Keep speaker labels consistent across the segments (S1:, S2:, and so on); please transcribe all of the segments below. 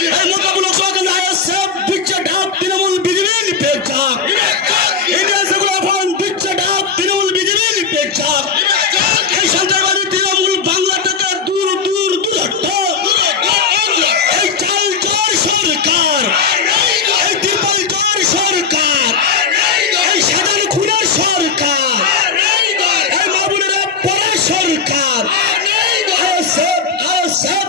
S1: এই মোকাবিলা সহকারে আয়া সেফ দিচ্ছে ঢাপ তৃণমূল বিজেপি নিপেক্ষা ইন্ডিয়া সেগুলো ফোন দিচ্ছে ঢাপ তৃণমূল বিজেপি নিপেক্ষা এই সন্ত্রাসবাদী তৃণমূল বাংলা থেকে দূর দূর দূরত্ব এই চাল চর সরকার। এই ত্রিপল চর সরকার। এই সাধারণ খুনের সরকার। এই মাহবুবের পরা সরকার। আয়া সেফ আয়া সেফ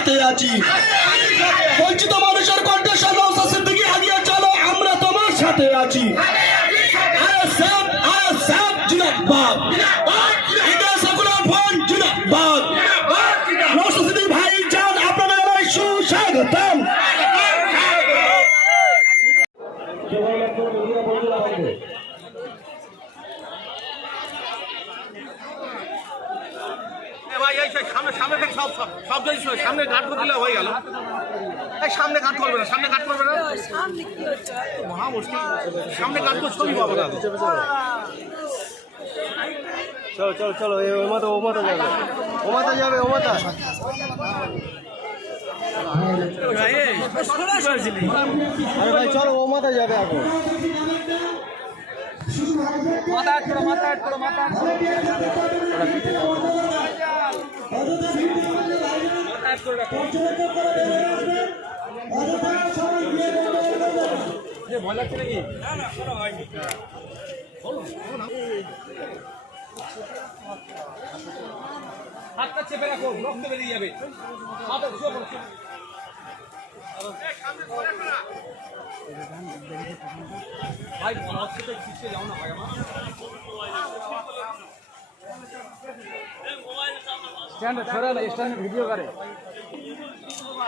S1: সাথে আছি। বঞ্চিত মানুষের কণ্ঠস্বর নওশাদ সিদ্দিকী আগিয়ে চলো, আমরা তোমার সাথে আছি। আইএসএফ আইএসএফ, জিন্দাবাদ। ইন্ডিয়ান সেকুলার ফ্রন্ট জিন্দাবাদ। নওশাদ সিদ্দিকী ভাইজান আপনারা জানাই সুস্বাগতম।
S2: এ ভাই এই সেই সামনে সামনে থেকে সব সব সব সামনে করে দিলে হয়ে গেল। এই সামনে গার্ড করবে না সামনে গার্ড করবে না।
S3: সামনে কি হচ্ছে
S2: মহা মুশকিল। সামনে করে ছবি পাবো না।
S4: চলো চলো চলো ও মাথা ও মাথা যাবে। ও মাথা যাবে ও মাথা আরে ভাই চলো ও মাথা যাবে এখন
S2: হাতটা চেপে রাখো, রক্ত বেরিয়ে যাবে। ভাই, হসপিটাল পিছিয়ে যাও না, ভাই, আমার।
S4: স্ট্যান্ড ছড়া না, স্ট্যান্ড ভিডিও করে।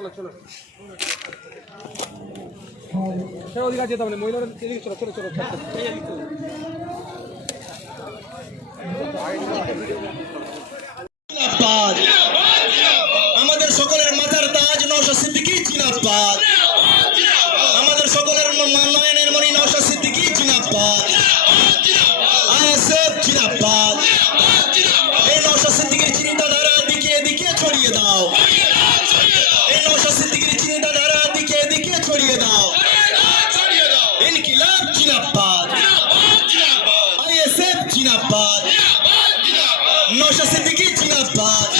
S2: চলো চলো চলো ওদিকে যেতে হবে না মহিলারা এদিকে চলো চলো চলো
S1: নওশাদ সিদ্দিকী জিন্দাবাদ